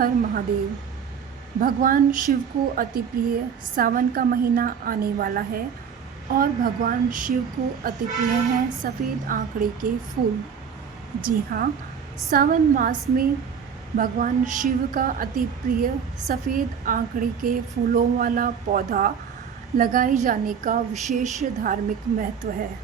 हर महादेव। भगवान शिव को अति प्रिय सावन का महीना आने वाला है और भगवान शिव को अति प्रिय हैं सफ़ेद आंकड़े के फूल। जी हाँ, सावन मास में भगवान शिव का अति प्रिय सफ़ेद आंकड़े के फूलों वाला पौधा लगाए जाने का विशेष धार्मिक महत्व है।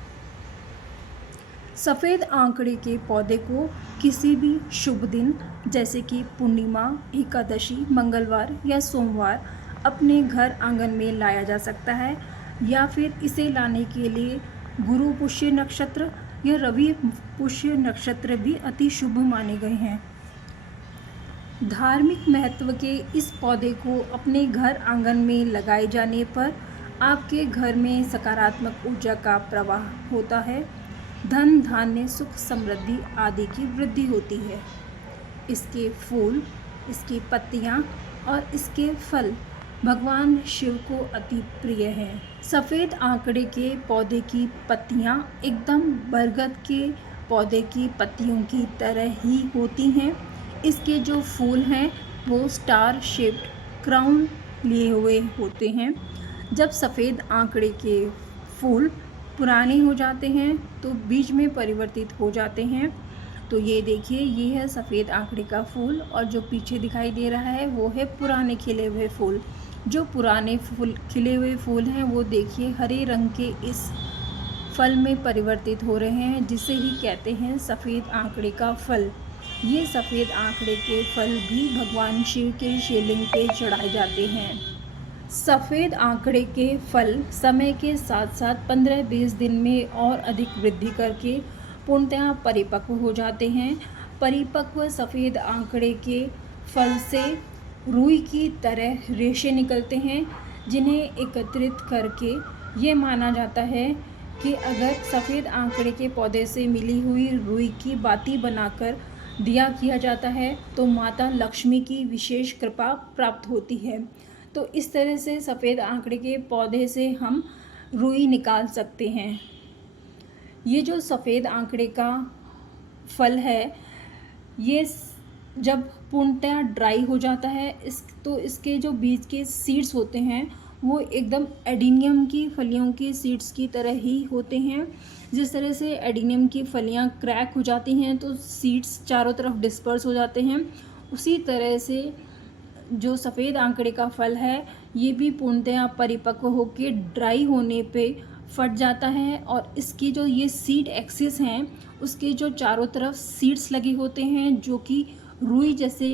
सफ़ेद आंकड़े के पौधे को किसी भी शुभ दिन जैसे कि पूर्णिमा, एकादशी, मंगलवार या सोमवार अपने घर आंगन में लाया जा सकता है या फिर इसे लाने के लिए गुरु पुष्य नक्षत्र या रवि पुष्य नक्षत्र भी अति शुभ माने गए हैं। धार्मिक महत्व के इस पौधे को अपने घर आंगन में लगाए जाने पर आपके घर में सकारात्मक ऊर्जा का प्रवाह होता है, धन धान्य सुख समृद्धि आदि की वृद्धि होती है। इसके फूल, इसकी पत्तियां और इसके फल भगवान शिव को अति प्रिय हैं। सफ़ेद आंकड़े के पौधे की पत्तियां एकदम बरगद के पौधे की पत्तियों की तरह ही होती हैं। इसके जो फूल हैं वो स्टार शेप्ड क्राउन लिए हुए होते हैं। जब सफ़ेद आंकड़े के फूल पुराने हो जाते हैं तो बीज में परिवर्तित हो जाते हैं। तो ये देखिए, ये है सफ़ेद आंकड़े का फूल और जो पीछे दिखाई दे रहा है वो है पुराने खिले हुए फूल। जो पुराने फूल खिले हुए फूल हैं वो देखिए हरे रंग के इस फल में परिवर्तित हो रहे हैं, जिसे ही कहते हैं सफ़ेद आंकड़े का फल। ये सफ़ेद आंकड़े के फल भी भगवान शिव के शिवलिंग पे चढ़ाए जाते हैं। सफ़ेद आंकड़े के फल समय के साथ साथ 15-20 दिन में और अधिक वृद्धि करके पूर्णतः परिपक्व हो जाते हैं। परिपक्व सफ़ेद आंकड़े के फल से रुई की तरह रेशे निकलते हैं, जिन्हें एकत्रित करके ये माना जाता है कि अगर सफ़ेद आंकड़े के पौधे से मिली हुई रुई की बाती बनाकर दिया किया जाता है तो माता लक्ष्मी की विशेष कृपा प्राप्त होती है। तो इस तरह से सफ़ेद आंकड़े के पौधे से हम रुई निकाल सकते हैं। ये जो सफ़ेद आंकड़े का फल है, ये जब पूर्णतः ड्राई हो जाता है तो इसके जो बीज के सीड्स होते हैं वो एकदम एडिनियम की फलियों के सीड्स की तरह ही होते हैं। जिस तरह से एडिनियम की फलियां क्रैक हो जाती हैं तो सीड्स चारों तरफ डिस्पर्स हो जाते हैं, उसी तरह से जो सफ़ेद आंकड़े का फल है ये भी पूर्णतः परिपक्व होकर ड्राई होने पे फट जाता है और इसकी जो ये सीड एक्सिस हैं उसके जो चारों तरफ सीड्स लगे होते हैं जो कि रुई जैसे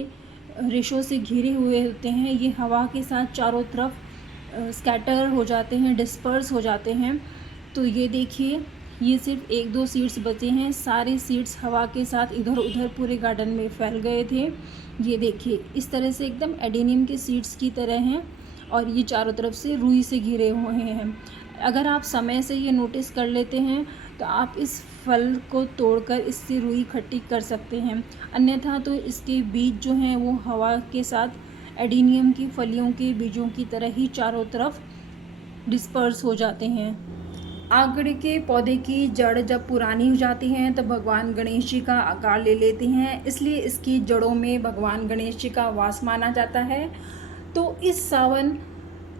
रेशों से घिरे हुए होते हैं, ये हवा के साथ चारों तरफ स्कैटर हो जाते हैं, डिस्पर्स हो जाते हैं। तो ये देखिए, ये सिर्फ 1-2 सीड्स बचे हैं, सारे सीड्स हवा के साथ इधर उधर पूरे गार्डन में फैल गए थे। ये देखिए, इस तरह से एकदम एडेनियम के सीड्स की तरह हैं और ये चारों तरफ से रुई से घिरे हुए हैं। अगर आप समय से ये नोटिस कर लेते हैं तो आप इस फल को तोड़कर इससे रुई इकट्ठी कर सकते हैं, अन्यथा तो इसके बीज जो हैं वो हवा के साथ एडेनियम की फलियों के बीजों की तरह ही चारों तरफ डिस्पर्स हो जाते हैं। आंकड़े के पौधे की जड़ जब पुरानी हो जाती हैं तो भगवान गणेश जी का आकार ले लेती हैं, इसलिए इसकी जड़ों में भगवान गणेश जी का वास माना जाता है। तो इस सावन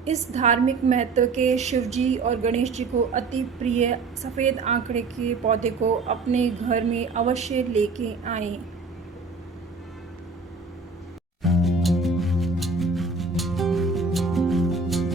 इस धार्मिक महत्व के शिव जी और गणेश जी को अति प्रिय सफ़ेद आंकड़े के पौधे को अपने घर में अवश्य लेके आएं।